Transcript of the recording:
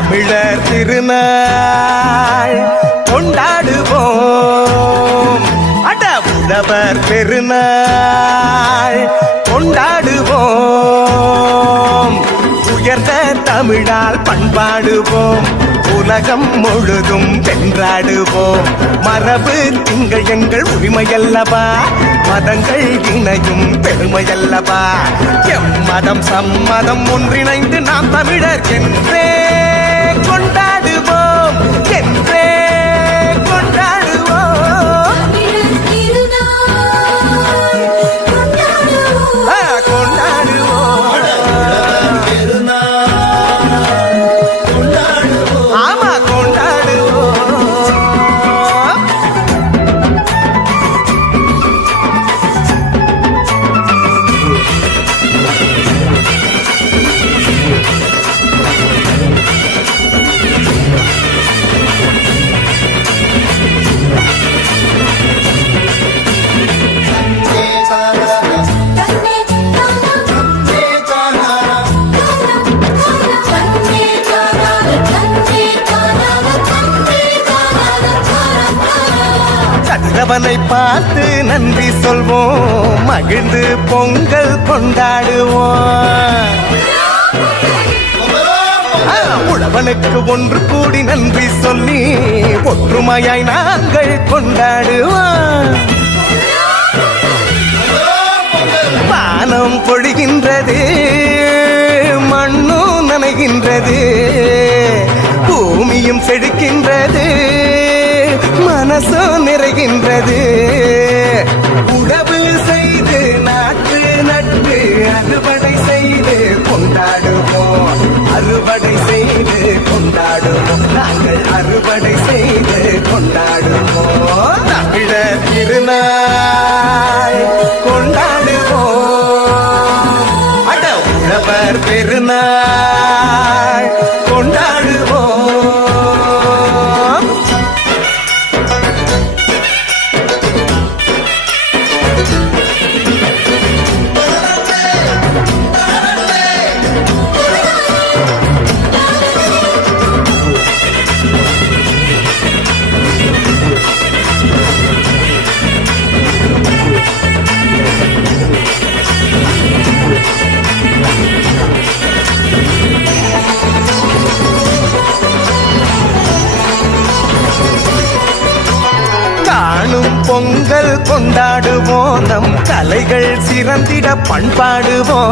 தமிழர் திருநாள் கொண்டாடுவோம். அட உழவர் பெருநாள் கொண்டாடுவோம். உயர்ந்த தமிழால் பண்பாடுவோம். உலகம் முழுதும் வென்றாடுவோம். மரபு திங்கள் எங்கள் உரிமையல்லவா, மதங்கள் இணையும் பெருமையல்லவா. எம்மதம் சம்மதம் ஒன்றிணைந்து நாம் தமிழர் என்றே கொண்டாடுவோம், என்றே கொண்டாடுவோம். ஆமா கொண்டாடுவோம். கதிரவனை பார்த்து நன்றி சொல்வோம், மகிழ்ந்து பொங்கல் கொண்டாடுவோம். உழவனுக்கு ஒன்று கூடி நன்றி சொல்லி ஒற்றுமையாய் நாங்கள் கொண்டாடுவோம். வானம் பொழிகின்றது, மண்ணும் நனைகின்றது, பூமியும் செழிக்கின்றது, மனசோ நிறைகின்றது. உழவு செய்து நாட்டு நட்டு அறுவடை செய்து கொண்டாடுவோம், அறுவடை செய்து கொண்டாடுவோம், நாங்கள் அறுவடை செய்து கொண்டாடுவோம். தமிழர் திருநாள் கொண்டாடுவோம். அட உழவர் பெருநாள் கொண்டாடுவோம். பொங்கல் கொண்டாடுவோம், நம் கலைகள் சிறந்திட பண்பாடுவோம்.